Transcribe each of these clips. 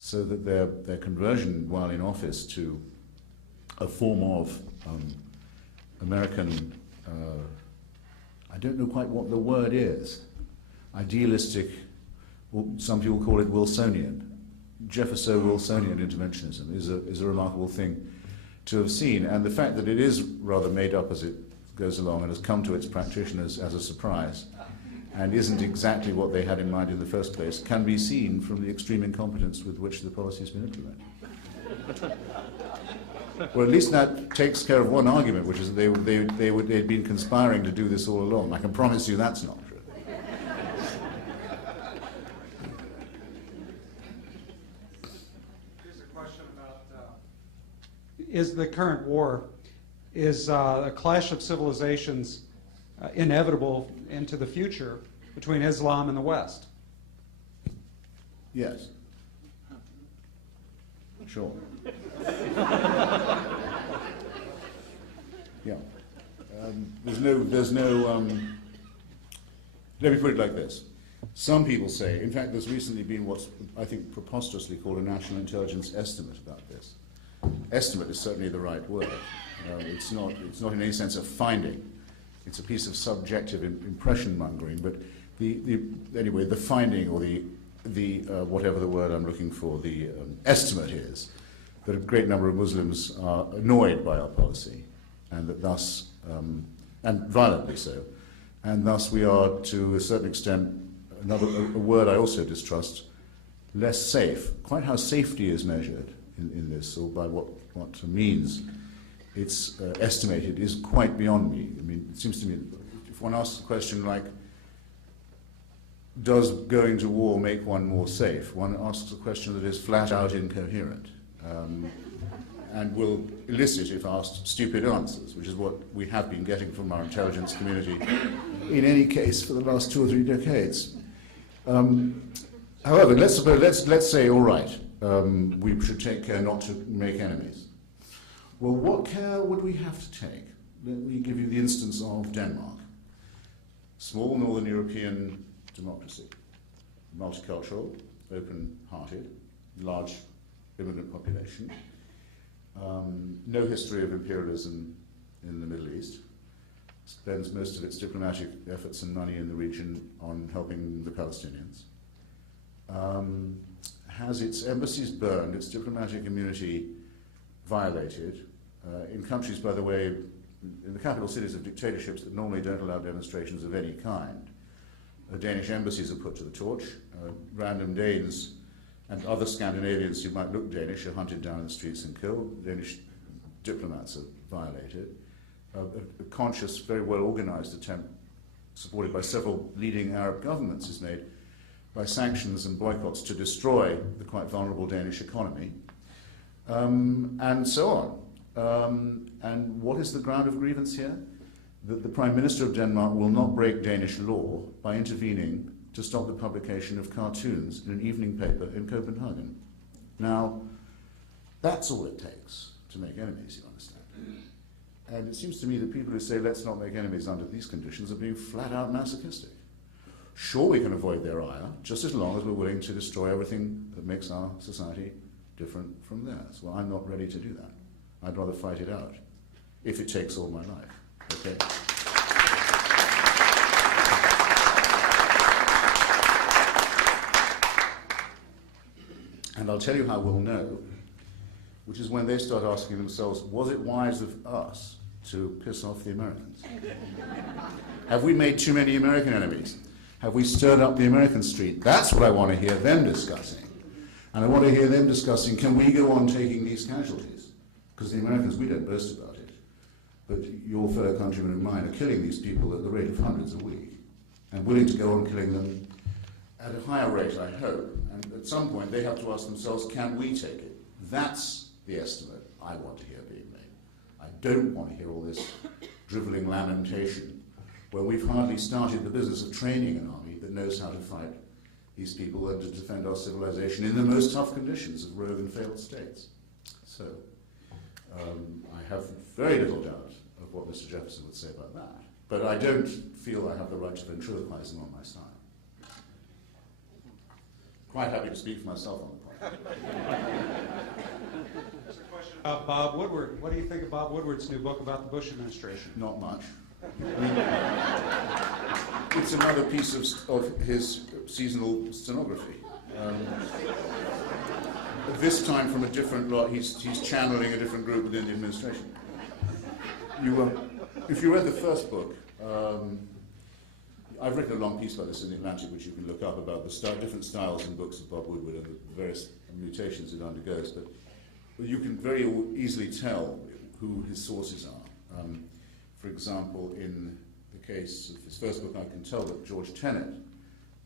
so that their conversion while in office to a form of American, I don't know quite what the word is, idealistic, some people call it Wilsonian. Jefferso-Wilsonian interventionism is a remarkable thing to have seen, and the fact that it is rather made up as it goes along and has come to its practitioners as a surprise and isn't exactly what they had in mind in the first place can be seen from the extreme incompetence with which the policy has been implemented. Well, at least that takes care of one argument, which is that they'd been conspiring to do this all along. I can promise you that's not true. Here's a question about, is the current war, is a clash of civilizations inevitable into the future between Islam and the West? Yes. Sure. Yeah. There's no. Let me put it like this. Some people say, in fact, there's recently been what's, I think, preposterously called a national intelligence estimate about this. Estimate is certainly the right word. It's not in any sense a finding. It's a piece of subjective impression mongering. But anyway, the finding or the whatever the word I'm looking for, the estimate is that a great number of Muslims are annoyed by our policy, and that thus, and violently so, and thus we are, to a certain extent, a word I also distrust, less safe. Quite how safety is measured in this, or by what means it's estimated, is quite beyond me. I mean, it seems to me, if one asks a question like, does going to war make one more safe? One asks a question that is flat out incoherent, and will elicit, if asked, stupid answers, which is what we have been getting from our intelligence community in any case for the last 2 or 3 decades. However, let's say, all right, we should take care not to make enemies. Well, what care would we have to take? Let me give you the instance of Denmark. Small northern European democracy, multicultural, open-hearted, large immigrant population, no history of imperialism in the Middle East, spends most of its diplomatic efforts and money in the region on helping the Palestinians, has its embassies burned, its diplomatic immunity violated, in countries, by the way, in the capital cities of dictatorships that normally don't allow demonstrations of any kind. Danish embassies are put to the torch. Random Danes and other Scandinavians who might look Danish are hunted down in the streets and killed. Danish diplomats are violated. A conscious, very well-organized attempt, supported by several leading Arab governments, is made by sanctions and boycotts to destroy the quite vulnerable Danish economy, and so on. And what is the ground of grievance here? That the Prime Minister of Denmark will not break Danish law by intervening to stop the publication of cartoons in an evening paper in Copenhagen. Now, that's all it takes to make enemies, you understand. And it seems to me that people who say let's not make enemies under these conditions are being flat out masochistic. Sure, we can avoid their ire, just as long as we're willing to destroy everything that makes our society different from theirs. Well, I'm not ready to do that. I'd rather fight it out, if it takes all my life. Okay. And I'll tell you how we'll know, which is when they start asking themselves, was it wise of us to piss off the Americans? Have we made too many American enemies? Have we stirred up the American street? That's what I want to hear them discussing. And I want to hear them discussing, can we go on taking these casualties? Because the Americans, we don't boast about it. But your fellow countrymen and mine are killing these people at the rate of hundreds a week, and willing to go on killing them at a higher rate, I hope. And at some point, they have to ask themselves, can we take it? That's the estimate I want to hear being made. I don't want to hear all this drivelling lamentation, where we've hardly started the business of training an army that knows how to fight these people and to defend our civilization in the most tough conditions of rogue and failed states. So, I have very little doubt of what Mr. Jefferson would say about that. But I don't feel I have the right to ventriloquize him on my side. Quite happy to speak for myself on the point. Bob Woodward. What do you think of Bob Woodward's new book about the Bush administration? Not much. I mean, it's another piece of his seasonal stenography. This time from a different lot, he's channeling a different group within the administration. If you read the first book, I've written a long piece about this in the Atlantic, which you can look up, about the different styles and books of Bob Woodward and the various mutations it undergoes. But you can very easily tell who his sources are. For example, in the case of his first book, I can tell that George Tenet,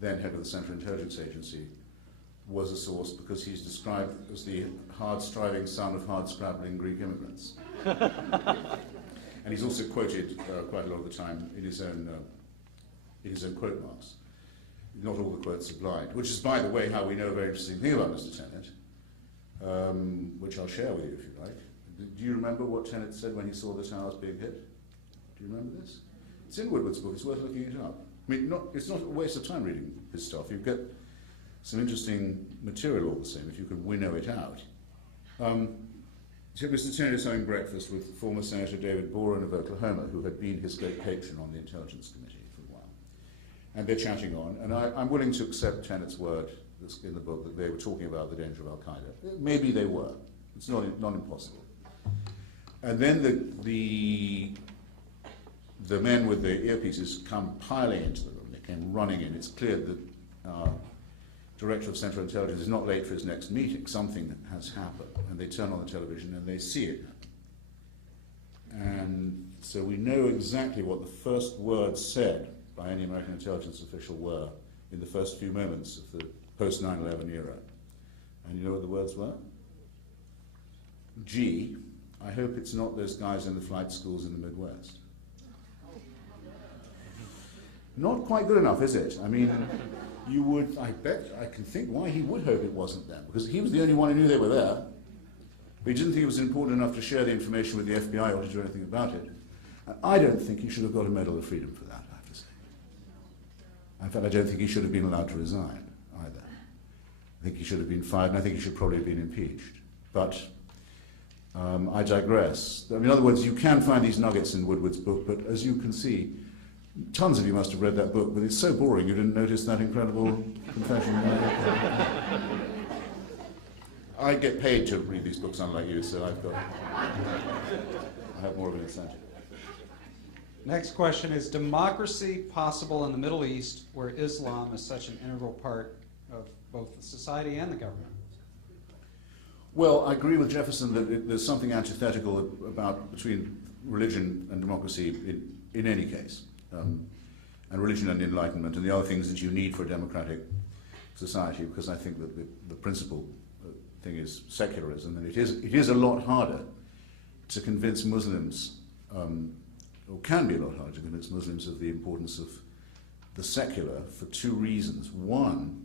then head of the Central Intelligence Agency, was a source because he's described as the hard-striving son of hard-scrabbling Greek immigrants. And he's also quoted quite a lot of the time in his own quote marks. Not all the quotes are blind, which is, by the way, how we know a very interesting thing about Mr. Tenet, which I'll share with you if you like. Do you remember what Tenet said when he saw the towers being hit? Do you remember this? It's in Woodward's book. It's worth looking it up. I mean, it's not a waste of time reading his stuff. You get some interesting material all the same if you can winnow it out. So Mr. Tenet is having breakfast with former Senator David Boren of Oklahoma, who had been his great patron on the Intelligence Committee for a while. And they're chatting on, and I'm willing to accept Tenet's word that's in the book that they were talking about the danger of Al-Qaeda. Maybe they were. It's not impossible. And then the men with the earpieces come piling into the room. They came running in. It's clear that Director of Central Intelligence is not late for his next meeting. Something has happened. And they turn on the television and they see it happen. And so we know exactly what the first words said by any American intelligence official were in the first few moments of the post-9/11 era. And you know what the words were? Gee, I hope it's not those guys in the flight schools in the Midwest. Not quite good enough, is it? I mean, I can think why he would hope it wasn't them, because he was the only one who knew they were there. But he didn't think it was important enough to share the information with the FBI or to do anything about it. And I don't think he should have got a Medal of Freedom for that, I have to say. In fact, I don't think he should have been allowed to resign either. I think he should have been fired, and I think he should probably have been impeached. But I digress. I mean, in other words, you can find these nuggets in Woodward's book, but as you can see, tons of you must have read that book, but it's so boring you didn't notice that incredible confession. I get paid to read these books, unlike you, so I have more of an incentive. Next question is, democracy possible in the Middle East where Islam is such an integral part of both the society and the government? Well, I agree with Jefferson that there's something antithetical between religion and democracy in any case. And religion and enlightenment and the other things that you need for a democratic society, because I think that the principal thing is secularism, and it is a lot harder to convince Muslims, or can be a lot harder to convince Muslims of the importance of the secular for two reasons. One,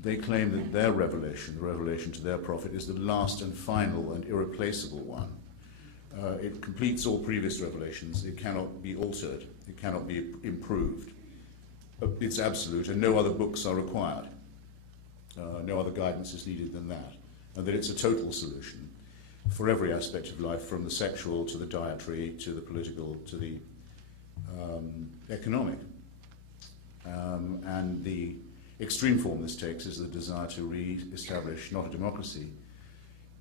they claim that their revelation, the revelation to their prophet, is the last and final and irreplaceable one. It completes all previous revelations. It cannot be altered. It cannot be improved. It's absolute, and no other books are required. No other guidance is needed than that. And that it's a total solution for every aspect of life, from the sexual to the dietary to the political to the economic. And the extreme form this takes is the desire to re-establish not a democracy,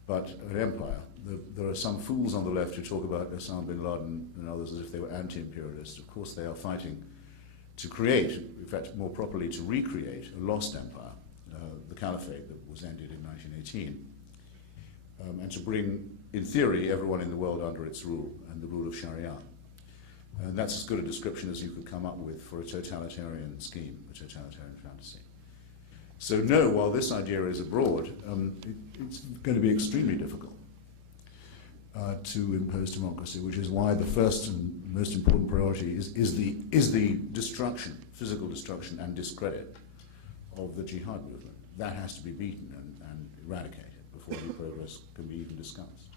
but an empire. There are some fools on the left who talk about Osama bin Laden and others as if they were anti-imperialists. Of course, they are fighting to create, in fact, more properly, to recreate a lost empire, the caliphate that was ended in 1918, and to bring, in theory, everyone in the world under its rule and the rule of Sharia. And that's as good a description as you could come up with for a totalitarian scheme, a totalitarian fantasy. So no, while this idea is abroad, it's going to be extremely difficult to impose democracy, which is why the first and most important priority is the destruction, physical destruction and discredit of the jihad movement. That has to be beaten and eradicated before any progress can be even discussed.